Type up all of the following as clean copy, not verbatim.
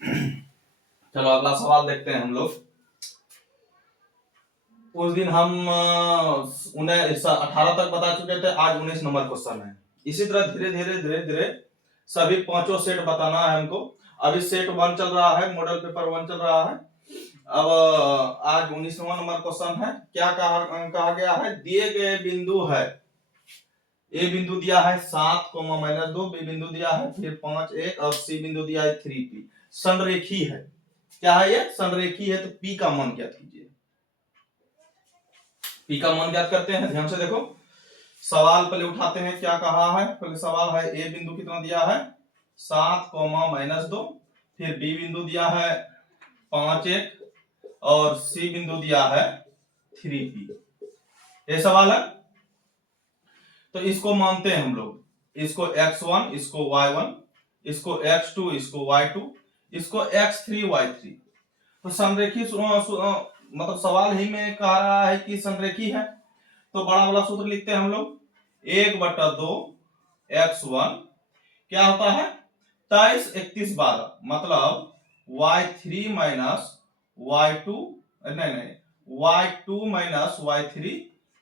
चलो अगला सवाल देखते हैं हम लोग। उस दिन हम 18 तक बता चुके थे, आज 19 नंबर क्वेश्चन है। इसी तरह धीरे धीरे धीरे धीरे सभी पांचों सेट बताना है हमको। अभी सेट 1 चल रहा है, मॉडल पेपर 1 चल रहा है। अब आज 19वां नंबर क्वेश्चन है। क्या कहा गया है? दिए गए बिंदु है, ए बिंदु दिया है 7, -2, बी बिंदु दिया है फिर 5, 1 और सी बिंदु दिया है 3p। संरेखी है। क्या है ये? संरेखी है। तो p का मान ज्ञात कीजिए। p का मान ज्ञात करते हैं, ध्यान से देखो। सवाल पहले उठाते हैं, क्या कहा है? पहले सवाल है ए बिंदु कितना दिया है 7, -2, फिर बी बिंदु दिया है 5, 1 और सी बिंदु दिया है 3p। ये सवाल है। तो इसको मानते हैं हम लोग, इसको x1, इसको y1, इसको x2, इसको y2, इसको x3, y3। तो संरेखी मतलब सवाल ही में कह रहा है कि संरेखी है। तो बड़ा वाला सूत्र लिखते हैं हम लोग, 1/2 x1 क्या होता है 23, 31, 12, मतलब y3 माइनस y2, नहीं y2 minus y3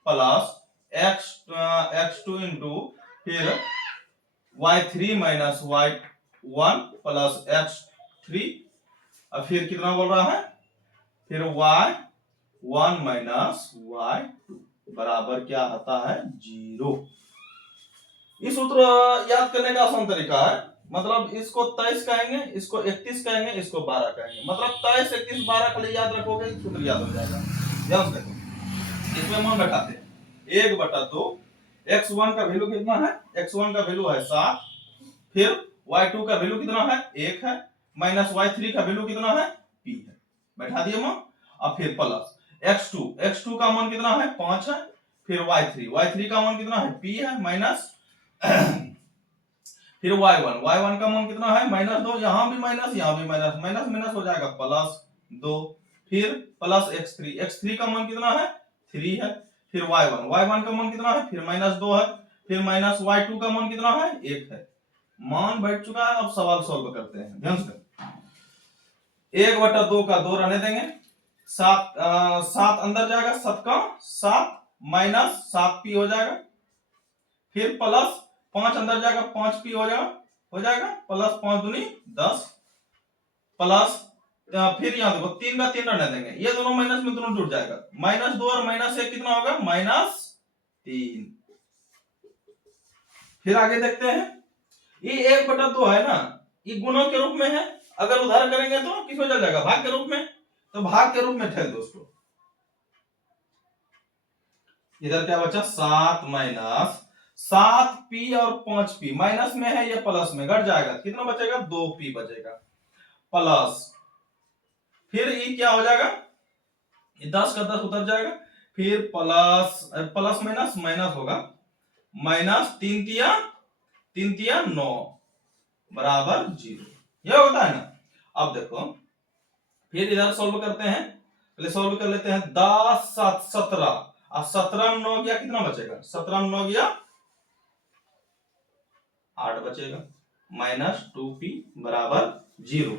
plus x2 into फिर y3 minus y1 plus x3 और फिर कितना बोल रहा है, फिर y1 माइनस y2 बराबर क्या आता है 0। इस सूत्र याद करने का आसान तरीका है, मतलब इसको 23 कहेंगे, इसको 31 कहेंगे, इसको 12 कहेंगे, मतलब 23, 31, 12 खाली याद रखोगे सूत्र याद हो जाएगा। ध्यान से देखो, इसमें मान बैठाते हैं 1/2 x1 का वैल्यू कितना है, x1 का वैल्यू है 7, फिर y2 का वैल्यू कितना है 1 है, माइनस y3 का वैल्यू कितना है p है, बैठा दिए मान। अब फिर प्लस x2 का मान कितना है 5 है, फिर y3 का मान कितना है p है, माइनस फिर y1 का मान कितना है -2, यहां भी माइनस यहां भी माइनस, माइनस माइनस हो जाएगा +2, फिर प्लस x3 का मान कितना है 3 है, फिर y1 का मान कितना है फिर -2 है, फिर माइनस y2 का मान कितना है 1 है। मान बैठ चुका है। अब सवाल सॉल्व करते हैं, ध्यान से। 1/2 का 2 रहने देंगे, 7 अंदर जाएगा, 7 का 7 माइनस 7p हो जाएगा, फिर प्लस 5 अंदर जाएगा, 5p हो जाएगा प्लस 5 दूनी 10 प्लस फिर यहां देखो 3 का 3 रहने देंगे, ये दोनों माइनस में दोनों जुड़ जाएगा, -2 और -1 कितना होगा -3। फिर आगे देखते हैं, ये 1/2 है ना, ये गुणों के रूप में है, अगर उधार करेंगे तो किस में चल जाएगा भाग के रूप में, तो भाग के रूप में ठहर दो उसको। इधर क्या बचा 7 माइनस 7p और 5p, माइनस में है या प्लस में घट जाएगा, कितना बचेगा 2p बचेगा, प्लस फिर ये क्या हो जाएगा, ये 10 का 10 उतर जाएगा, फिर प्लस माइनस माइनस होगा, माइनस 3 तिया 9 बराबर 0, यह होता है ना। अब देखो फिर इधर सॉल्व करते हैं, पहले सॉल्व कर लेते हैं, 10 7 17 और 17 में 9 गया, कितना बचेगा 17 में 9 गया 8 बचेगा, -2p बराबर 0।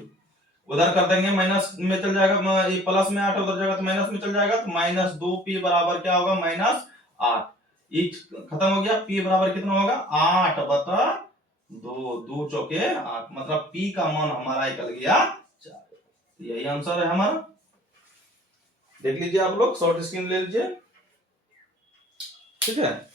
उधर कर देंगे, माइनस में चल जाएगा, ये प्लस में 8 उधर जाएगा तो माइनस में चल जाएगा, तो -2p बराबर क्या होगा -8। ये खत्म हो गया, p बराबर कितना होगा 8/2, 2 चौके 8, मतलब p का मान हमारा निकल गया 4। यही आंसर है हमारा। देख लीजिए आप लोग, शॉर्ट स्क्रीन ले लीजिए, ठीक है।